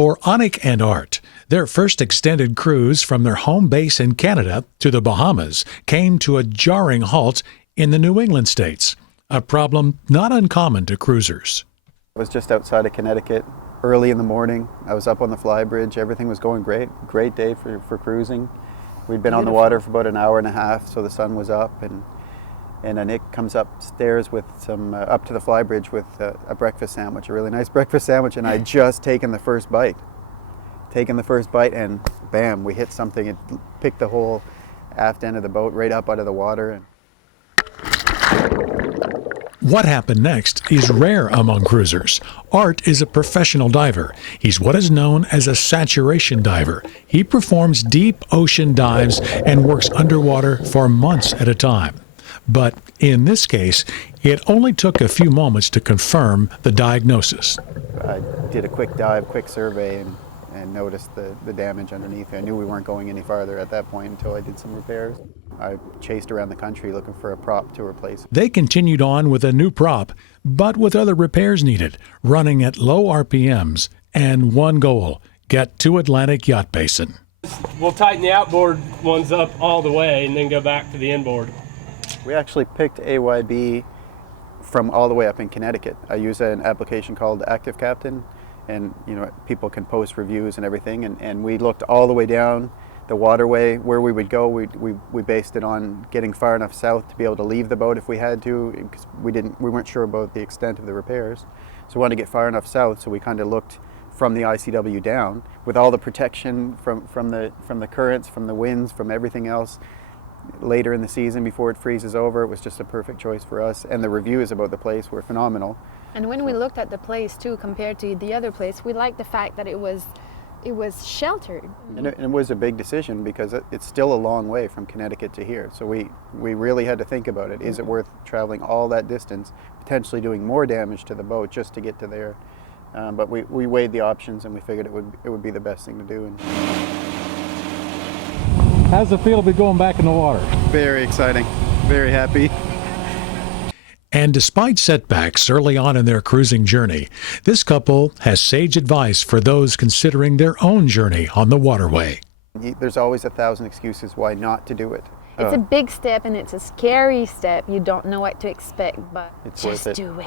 For Anick and Art, their first extended cruise from their home base in Canada to the Bahamas came to a jarring halt in the New England states, a problem not uncommon to cruisers. I was just outside of Connecticut early in the morning. I was up on the flybridge. Everything was going great. Great day for cruising. We'd been on the water for about an hour and a half, so the sun was up, and Anick comes upstairs with up to the flybridge with a breakfast sandwich, a really nice breakfast sandwich, and I had just taken the first bite. And bam, we hit something. It picked the whole aft end of the boat right up out of the water. What happened next is rare among cruisers. Art is a professional diver. He's what is known as a saturation diver. He performs deep ocean dives and works underwater for months at a time. But in this case, it only took a few moments to confirm the diagnosis. I did a quick dive, quick survey, and noticed the damage underneath. I knew we weren't going any farther at that point until I did some repairs. I chased around the country looking for a prop to replace it. They continued on with a new prop, but with other repairs needed, running at low RPMs, and one goal: get to Atlantic Yacht Basin. We'll tighten the outboard ones up all the way and then go back to the inboard. We actually picked AYB from all the way up in Connecticut. I use an application called Active Captain, and people can post reviews and everything, and we looked all the way down the waterway where we would go. We based it on getting far enough south to be able to leave the boat if we had to, because we weren't sure about the extent of the repairs. So we wanted to get far enough south, so we kind of looked from the ICW down with all the protection from the currents, from the winds, from everything else. Later in the season, before it freezes over, it was just a perfect choice for us, and the reviews about the place were phenomenal. And when we looked at the place too, compared to the other place, we liked the fact that it was sheltered. And it was a big decision because it's still a long way from Connecticut to here. So we really had to think about it. Is it worth traveling all that distance, potentially doing more damage to the boat just to get to there? But we weighed the options, and we figured it would be the best thing to do. How's it feel to be going back in the water? Very exciting, very happy. And despite setbacks early on in their cruising journey, this couple has sage advice for those considering their own journey on the waterway. There's always 1,000 excuses why not to do it. It's a big step, and it's a scary step. You don't know what to expect, but it's just worth it. do it.